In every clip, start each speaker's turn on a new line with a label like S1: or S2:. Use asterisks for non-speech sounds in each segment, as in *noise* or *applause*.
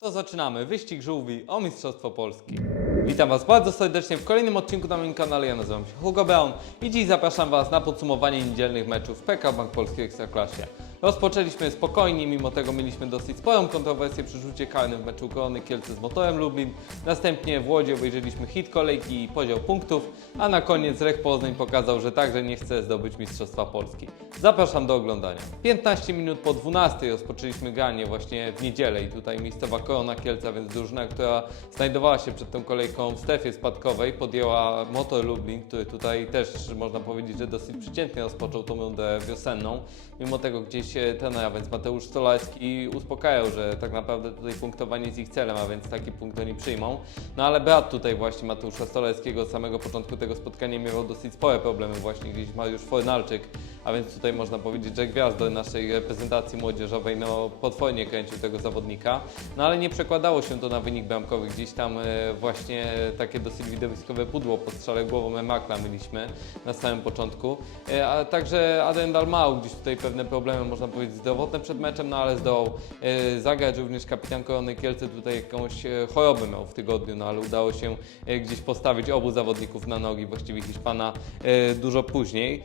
S1: To zaczynamy. Wyścig żółwi o Mistrzostwo Polski. Witam Was bardzo serdecznie w kolejnym odcinku na moim kanale. Ja nazywam się Hugo Brown i dziś zapraszam Was na podsumowanie niedzielnych meczów PK Bank Polskiej Ekstraklasie. Rozpoczęliśmy spokojnie, mimo tego mieliśmy dosyć sporą kontrowersję przy rzucie karnym w meczu Korony Kielce z Motorem Lublin. Następnie w Łodzi obejrzeliśmy hit kolejki i podział punktów, a na koniec Lech Poznań pokazał, że także nie chce zdobyć Mistrzostwa Polski. Zapraszam do oglądania. 15 minut po 12 rozpoczęliśmy granie właśnie w niedzielę i tutaj miejscowa Korona Kielce, więc drużyna, która znajdowała się przed tą kolejką w strefie spadkowej, podjęła Motor Lublin, który tutaj też można powiedzieć, że dosyć przeciętnie rozpoczął tą rundę wiosenną. Mimo tego gdzieś e, trener, a więc Mateusz Stolarski uspokajał, że tak naprawdę tutaj punktowanie jest ich celem, a więc taki punkt oni przyjmą. No ale brat tutaj właśnie Mateusza Stolarskiego od samego początku tego spotkania miał dosyć spore problemy właśnie gdzieś Mariusz Fornalczyk, a więc tutaj można powiedzieć, że gwiazdo naszej reprezentacji młodzieżowej no potwornie kręcił tego zawodnika. No ale nie przekładało się to na wynik bramkowy. Gdzieś tam e, właśnie takie dosyć widowiskowe pudło po strzale głową Emakla mieliśmy na samym początku. E, A także Adrian Dalmau gdzieś tutaj pewne problemy można powiedzieć zdrowotne przed meczem, no ale zdołał e, zagrać. Również kapitan Korony Kielce tutaj jakąś chorobę miał w tygodniu, no ale udało się gdzieś postawić obu zawodników na nogi, właściwie Hiszpana dużo później.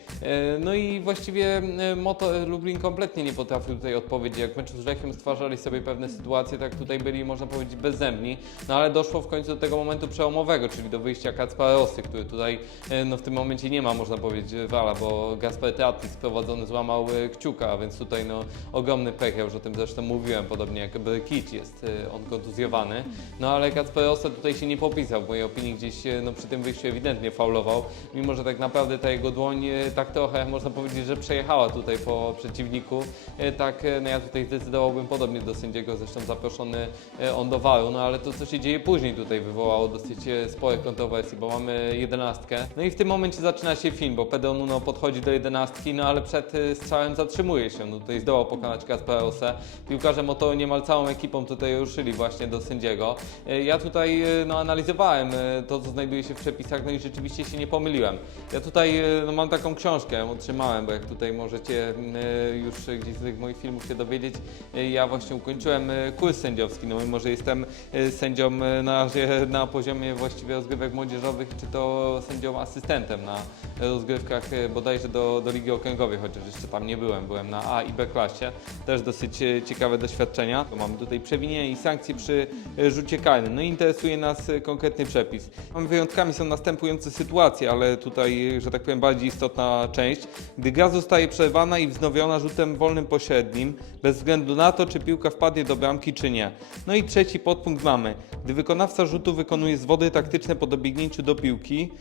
S1: No i właściwie e, Moto Lublin kompletnie nie potrafił tutaj odpowiedzieć. Jak meczu z stwarzali sobie pewne sytuacje, tak tutaj byli można powiedzieć bezzębni, no ale doszło w końcu do tego momentu przełomowego, czyli do wyjścia Kacpra Rosy, który tutaj e, no, w tym momencie nie ma można powiedzieć wala, bo Gasper Teatri sprowadzony złamał e, kciuka, a więc tutaj no, ogromny pech, ja już o tym zresztą mówiłem, podobnie jak Berkic jest e, on kontuzjowany, no ale Kacper Rosa tutaj się nie popisał, w mojej opinii gdzieś e, no, przy tym wyjściu ewidentnie faulował, mimo że tak naprawdę ta jego dłoń e, tak trochę można powiedzieć, że przejechała tutaj po przeciwniku, e, tak e, no ja tutaj zdecydowałbym podobnie do sędziego, zresztą zaproszony e, on do waru, no ale to co się dzieje później tutaj wywołało dosyć spore kontrowersje, bo mamy jedenastkę, no i w tym momencie zaczyna się film, bo Pedro Nuno podchodzi do jedenastki, no ale przed strzałem zatrzymuje się, no tutaj zdołał pokonać Kaspera Rosę, piłkarze Moto niemal całą ekipą tutaj ruszyli właśnie do sędziego. Ja tutaj no, analizowałem to, co znajduje się w przepisach, no i rzeczywiście się nie pomyliłem. Ja tutaj no, mam taką książkę, otrzymałem, bo jak tutaj możecie e, już gdzieś z tych moich filmów się dowiedzieć, e, ja właśnie ukończyłem e, kurs sędziowski, no mimo, że jestem sędzią na *laughs* na poziomie właściwie rozgrywek młodzieżowych, czy to sędzią asystentem na rozgrywkach bodajże do, do Ligi Okręgowej, chociaż jeszcze tam nie byłem, byłem na A i B klasie, też dosyć ciekawe doświadczenia. Mamy tutaj przewinienie i sankcje przy rzucie karnym. No i interesuje nas konkretny przepis. Wyjątkami są następujące sytuacje, ale tutaj, że tak powiem, bardziej istotna część. Gdy gra zostaje przerwana i wznowiona rzutem wolnym pośrednim, bez względu na to, czy piłka wpadnie do bramki, czy nie. No i trzeci podpunkt mamy. Gdy wykonawca rzutu wykonuje zwody taktyczne po dobiegnięciu do piłki,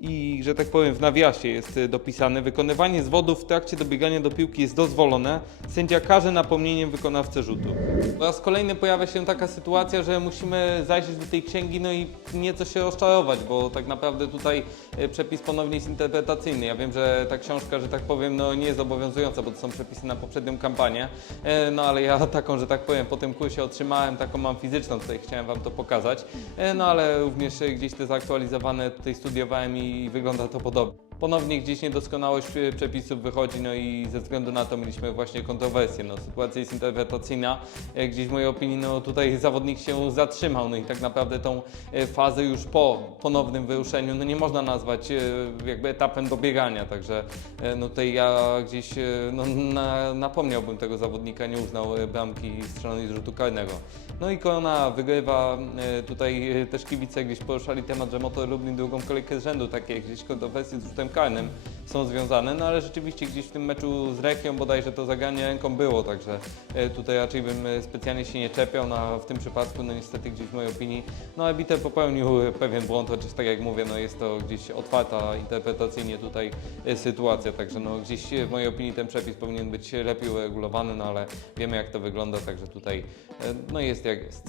S1: i, że tak powiem, w nawiasie jest y, dopisane, wykonywanie zwodów w trakcie dobiegania do piłki jest dozwolone, sędzia każe napomnieniem wykonawcę rzutu. Po raz kolejny pojawia się taka sytuacja, że musimy zajrzeć do tej księgi, no i nieco się rozczarować, bo tak naprawdę tutaj y, przepis ponownie jest interpretacyjny. Ja wiem, że ta książka, że tak powiem, no nie jest obowiązująca, bo to są przepisy na poprzednią kampanię, e, no ale ja *laughs* taką, że tak powiem, po tym kursie otrzymałem, taką mam fizyczną, tutaj chciałem Wam to pokazać, E, no ale również e, gdzieś te zaktualizowane tutaj studiowałem i wygląda to podobnie. Ponownie gdzieś niedoskonałość e, przepisów wychodzi, no i ze względu na to mieliśmy właśnie kontrowersję. No, sytuacja jest interpretacyjna. E, Gdzieś w mojej opinii, no tutaj zawodnik się zatrzymał, no i tak naprawdę tą e, fazę już po ponownym wyruszeniu, no nie można nazwać jakby etapem dobiegania, także no tutaj ja gdzieś no, na, napomniałbym tego zawodnika, nie uznał bramki strzelonej z rzutu karnego. No i Korona wygrywa, e, tutaj e, też kibice gdzieś poruszali temat, że Motor Lublin drugą kolejkę z rzędu, takie gdzieś kontrowersje z rzutem karnym są związane, no ale rzeczywiście gdzieś w tym meczu z Rekiem bodajże to zagranie ręką było, także e, tutaj raczej bym e, specjalnie się nie czepiał, no a w tym przypadku no niestety gdzieś w mojej opinii, no arbiter popełnił e, pewien błąd, chociaż tak jak mówię, no jest to gdzieś otwarta interpretacyjnie tutaj sytuacja, także no gdzieś w mojej opinii ten przepis powinien być lepiej uregulowany, no ale wiemy jak to wygląda, także tutaj no jest jak jest.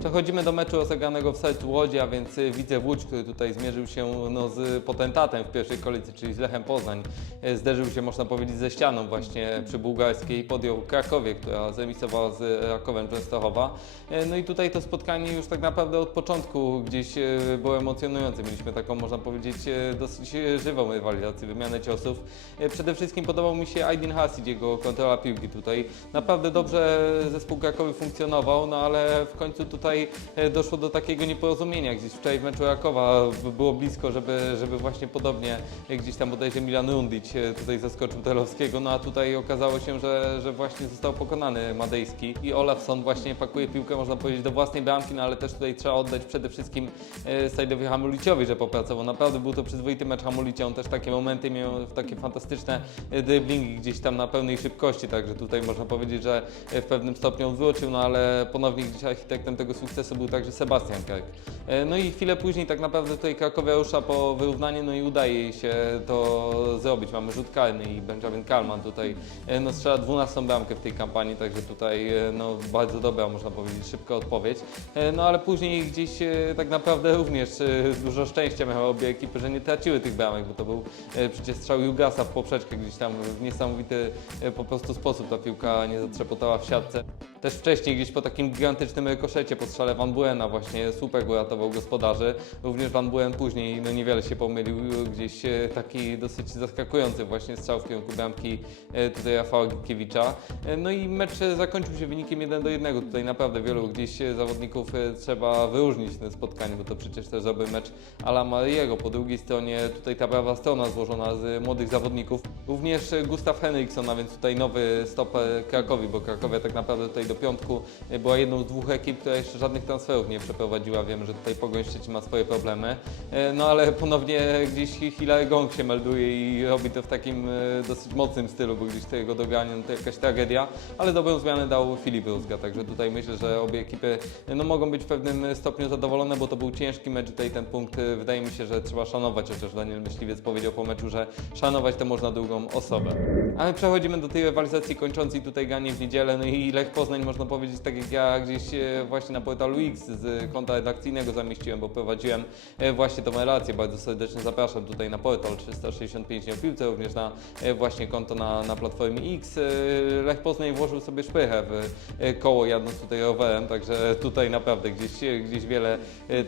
S1: Przechodzimy do meczu rozegranego w sercu Łodzi, a więc widzę Łódź, który tutaj zmierzył się no, z potentatem w pierwszej kolejce, czyli z Lechem Lechem Poznań e, zderzył się, można powiedzieć, ze ścianą właśnie przy bułgarskiej, podjął Krakowie, która zemisowała z Rakowem Częstochowa. E, No i tutaj to spotkanie już tak naprawdę od początku gdzieś e, było emocjonujące. Mieliśmy taką, można powiedzieć, e, dosyć e, żywą rywalizację, wymianę ciosów. E, Przede wszystkim podobał mi się Aydin Hasid, jego kontrola piłki tutaj. Naprawdę dobrze zespół Krakowy funkcjonował, no ale w końcu tutaj e, doszło do takiego nieporozumienia. Gdzieś wczoraj w meczu Rakowa było blisko, żeby, żeby właśnie podobnie e, gdzieś tam bodajże Rundić e, tutaj zaskoczył Telowskiego, no a tutaj okazało się, że, że właśnie został pokonany Madejski i Olafson właśnie pakuje piłkę, można powiedzieć, do własnej bramki, no ale też tutaj trzeba oddać przede wszystkim e, Sajdowi Hamuliciowi, że popracował. Naprawdę był to przyzwoity mecz Hamulicia, on też takie momenty miał, takie fantastyczne e, driblingi gdzieś tam na pełnej szybkości, także tutaj można powiedzieć, że w pewnym stopniu odwrócił, no ale ponownie gdzieś architektem tego sukcesu był także Sebastian Kerk. No i chwilę później tak naprawdę tutaj Krakowia rusza po wyrównanie, no i udaje jej się to zrobić. Mamy rzut karny i Benjamin Kalman tutaj e, no, strzela 12 bramkę w tej kampanii, także tutaj e, no, bardzo dobra, można powiedzieć, szybka odpowiedź. E, No ale później gdzieś tak naprawdę również dużo szczęścia miały obie ekipy, że nie traciły tych bramek, bo to był przecież strzał Jugasa w poprzeczkę gdzieś tam w niesamowity po prostu sposób ta piłka nie zatrzepotała w siatce. Też wcześniej gdzieś po takim gigantycznym rykoszecie po strzale Van Buena właśnie słupek uratował gospodarzy. Również Van Buen później no niewiele się pomylił, gdzieś e, taki dosyć zaskakujący właśnie strzał w kierunku bramki e, tutaj Rafała Gikiewicza. E, No i mecz zakończył się wynikiem 1 do 1. Tutaj naprawdę wielu gdzieś zawodników trzeba wyróżnić tym spotkaniu, bo to przecież też dobry mecz Ala Mariego. Po drugiej stronie tutaj ta prawa strona złożona z młodych zawodników. Również Gustav Henriksson, a więc tutaj nowy stoper Krakowi, bo Krakowia tak naprawdę tutaj do piątku e, była jedną z dwóch ekip, która jeszcze żadnych transferów nie przeprowadziła. Wiem, że tutaj Pogoń Szczecin ma swoje problemy. E, No ale ponownie gdzieś Hilary Gong się melduje i robi to w takim e, dosyć mocnym stylu, bo gdzieś tego dogania no to jakaś tragedia, ale dobrą zmianę dał Filip Rózga, także tutaj myślę, że obie ekipy no, mogą być w pewnym stopniu zadowolone, bo to był ciężki mecz tutaj ten punkt wydaje mi się, że trzeba szanować, chociaż Daniel Myśliwiec powiedział po meczu, że szanować to można drugą osobę. A my przechodzimy do tej rywalizacji kończącej tutaj ganie w niedzielę, no i Lech Poznań można powiedzieć, tak jak ja gdzieś e, właśnie na portalu X z konta redakcyjnego zamieściłem, bo prowadziłem e, właśnie tą relację, bardzo serdecznie zapraszam tutaj na portal 365 nie o piłce, również na e, właśnie konto na, na platformie X. Lech Poznań włożył sobie szpychę w koło jadąc tutaj rowerem, także tutaj naprawdę gdzieś, gdzieś wiele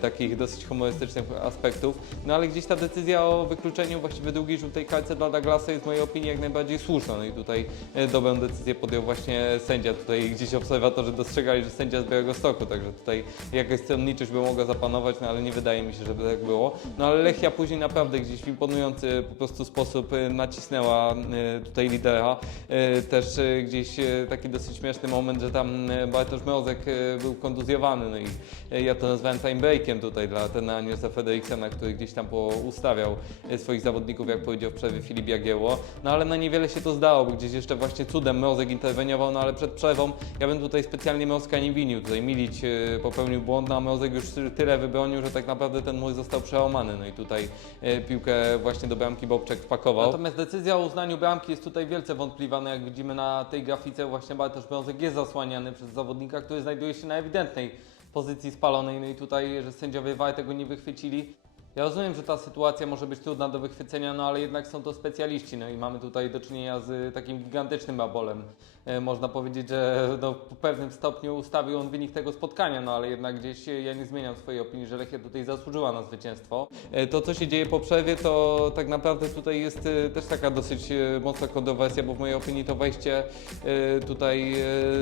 S1: takich dosyć humorystycznych aspektów, no ale gdzieś ta decyzja o wykluczeniu właściwie drugiej żółtej kartce dla Douglasa jest w mojej opinii jak najbardziej słuszna, no i tutaj dobrą decyzję podjął właśnie sędzia, tutaj gdzieś obserwatorzy dostrzegali, że sędzia z Białego Stoku, także tutaj jakaś stronniczość by mogła zapanować, no ale nie wydaje mi się, żeby tak było. No ale Lechia później naprawdę gdzieś w imponujący po prostu sposób e, nacisnęła e, tutaj lidera. E, Też gdzieś taki dosyć śmieszny moment, że tam Bartosz Mrozek był kontuzjowany, no i ja to nazwałem time breakiem tutaj dla tenera Nilsa Fredriksena, który gdzieś tam ustawiał swoich zawodników, jak powiedział w przerwie Filip Jagiełło. No ale na niewiele się to zdało, bo gdzieś jeszcze właśnie cudem Mrozek interweniował, no ale przed przerwą ja bym tutaj specjalnie Mrozka nie winił. Tutaj Milić e, popełnił błąd, a Mrozek już tyle wybronił, że tak naprawdę ten mur został przełamany. No i tutaj e, piłkę właśnie do bramki Bobczek wpakował. Natomiast decyzja o uznaniu bramki jest tutaj wielce wątpliwa. No jak widzimy na tej grafice właśnie Bartosz Mrozek jest zasłaniany przez zawodnika, który znajduje się na ewidentnej pozycji spalonej. No i tutaj, że sędziowie VAR tego nie wychwycili. Ja rozumiem, że ta sytuacja może być trudna do wychwycenia, no ale jednak są to specjaliści, no i mamy tutaj do czynienia z takim gigantycznym babolem. E, można powiedzieć, że no, w pewnym stopniu ustawił on wynik tego spotkania, no ale jednak gdzieś ja nie zmieniam swojej opinii, że Lechia tutaj zasłużyła na zwycięstwo. E, to, co się dzieje po przerwie, to tak naprawdę tutaj jest e, też taka dosyć mocna kontrowersja, bo w mojej opinii to wejście tutaj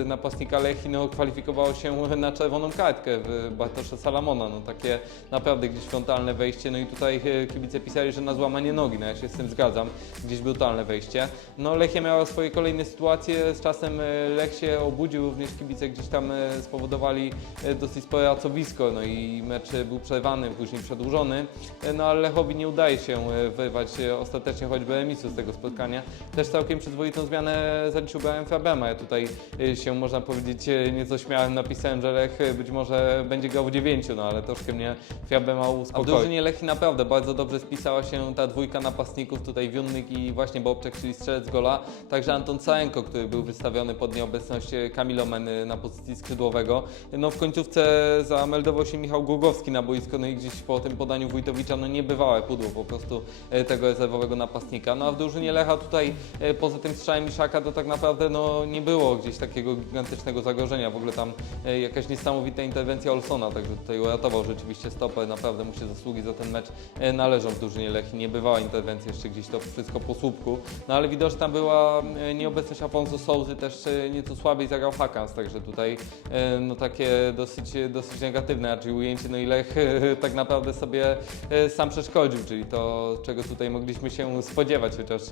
S1: napastnika Lechi no, kwalifikowało się na czerwoną kartkę w Bartosza Salamona. No, takie naprawdę gdzieś frontalne wejście, no i tutaj kibice pisali, że na złamanie nogi, no ja się z tym zgadzam, gdzieś brutalne wejście. No Lechia miała swoje kolejne sytuacje, z czasem e, Lech się obudził, również kibice gdzieś tam e, spowodowali e, dosyć spore acowisko, no i mecz był przerwany, później przedłużony, no ale Lechowi nie udaje się wyrwać ostatecznie choćby remisu z tego spotkania. Też całkiem przyzwoitą zmianę zaliczył Brian Fabema, ja tutaj się można powiedzieć nieco śmiałem, napisałem, że Lech być może będzie grał w dziewięciu, no ale troszkę mnie Fabema uspokoił. A w drużynie Lechi naprawdę bardzo dobrze spisała się ta dwójka napastników, tutaj Wiunnik i właśnie Bobczek, czyli strzelec gola, także Anton Caenko, który był ustawiony pod nieobecność e, Kamilo Meny na pozycji skrzydłowego. No w końcówce zameldował się Michał Głogowski na boisko, no i gdzieś po tym podaniu Wójtowicza, no niebywałe pudło po prostu e, tego rezerwowego napastnika. No a w drużynie Lecha tutaj e, poza tym strzałem Miszaka to tak naprawdę no nie było gdzieś takiego gigantycznego zagrożenia. W ogóle tam jakaś niesamowita interwencja Olsona, także tutaj uratował rzeczywiście stopę. Naprawdę mu się zasługi za ten mecz należą w drużynie Lechi. Niebywała interwencja, jeszcze gdzieś to wszystko po słupku. No ale widocznie tam była nieobecność Afonso Souzy, też e, nieco słabiej zagrał Hakans, także tutaj e, no takie dosyć, dosyć negatywne raczej ujęcie. No i Lech *laughs* tak naprawdę sobie e, sam przeszkodził, czyli to, czego tutaj mogliśmy się spodziewać, chociaż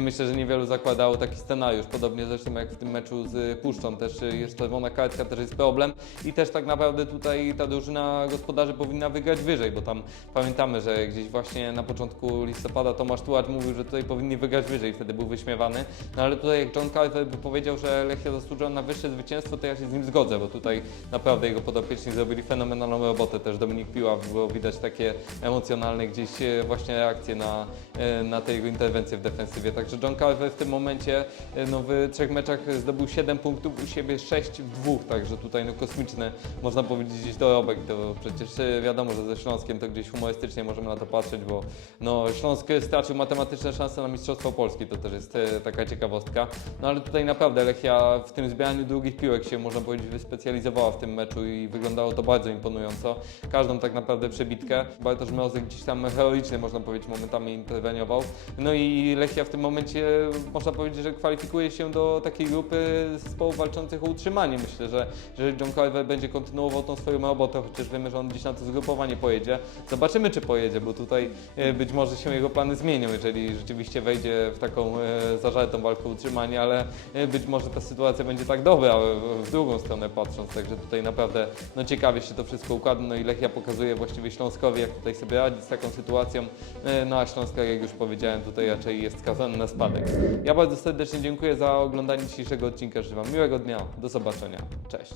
S1: myślę, że niewielu zakładało taki scenariusz. Podobnie zresztą jak w tym meczu z Puszczą, też jest czerwona kartka, też jest problem i też tak naprawdę tutaj ta drużyna gospodarzy powinna wygrać wyżej, bo tam pamiętamy, że gdzieś właśnie na początku listopada Tomasz Tułacz mówił, że tutaj powinni wygrać wyżej, wtedy był wyśmiewany, no ale tutaj jak John Carter by powiedział, że Lechia zasłużyła na wyższe zwycięstwo, to ja się z nim zgodzę, bo tutaj naprawdę jego podopieczni zrobili fenomenalną robotę, też Dominik Piła, było widać takie emocjonalne gdzieś e, właśnie reakcje na, e, na tej jego interwencję w defensywie, także John Carver w tym momencie e, no, w trzech meczach zdobył 7 punktów, u siebie 6 w dwóch, także tutaj no, kosmiczny, można powiedzieć gdzieś dorobek, to przecież wiadomo, że ze Śląskiem to gdzieś humorystycznie możemy na to patrzeć, bo no, Śląsk stracił matematyczne szanse na Mistrzostwo Polski, to też jest taka ciekawostka, no ale tutaj naprawdę Lechia w tym zbieraniu długich piłek się, można powiedzieć, wyspecjalizowała w tym meczu i wyglądało to bardzo imponująco, każdą tak naprawdę przebitkę, Bartosz Mrozek gdzieś tam heroicznie, można powiedzieć, momentami interweniował, no i Lechia w tym momencie, można powiedzieć, że kwalifikuje się do takiej grupy zespołów walczących o utrzymanie, myślę, że jeżeli John Carver będzie kontynuował tą swoją robotę, chociaż wiemy, że on gdzieś na to zgrupowanie pojedzie. Zobaczymy, czy pojedzie, bo tutaj e, być może się jego plany zmienią, jeżeli rzeczywiście wejdzie w taką e, zażartą walkę o utrzymanie, ale e, może ta sytuacja będzie tak dobra w- drugą stronę patrząc, także tutaj naprawdę no, ciekawie się to wszystko układa, no i Lechia pokazuje właściwie Śląskowi, jak tutaj sobie radzić z taką sytuacją, E, no a Śląska, jak już powiedziałem, tutaj raczej jest skazany na spadek. Ja bardzo serdecznie dziękuję za oglądanie dzisiejszego odcinka, życzę Wam miłego dnia, do zobaczenia, cześć.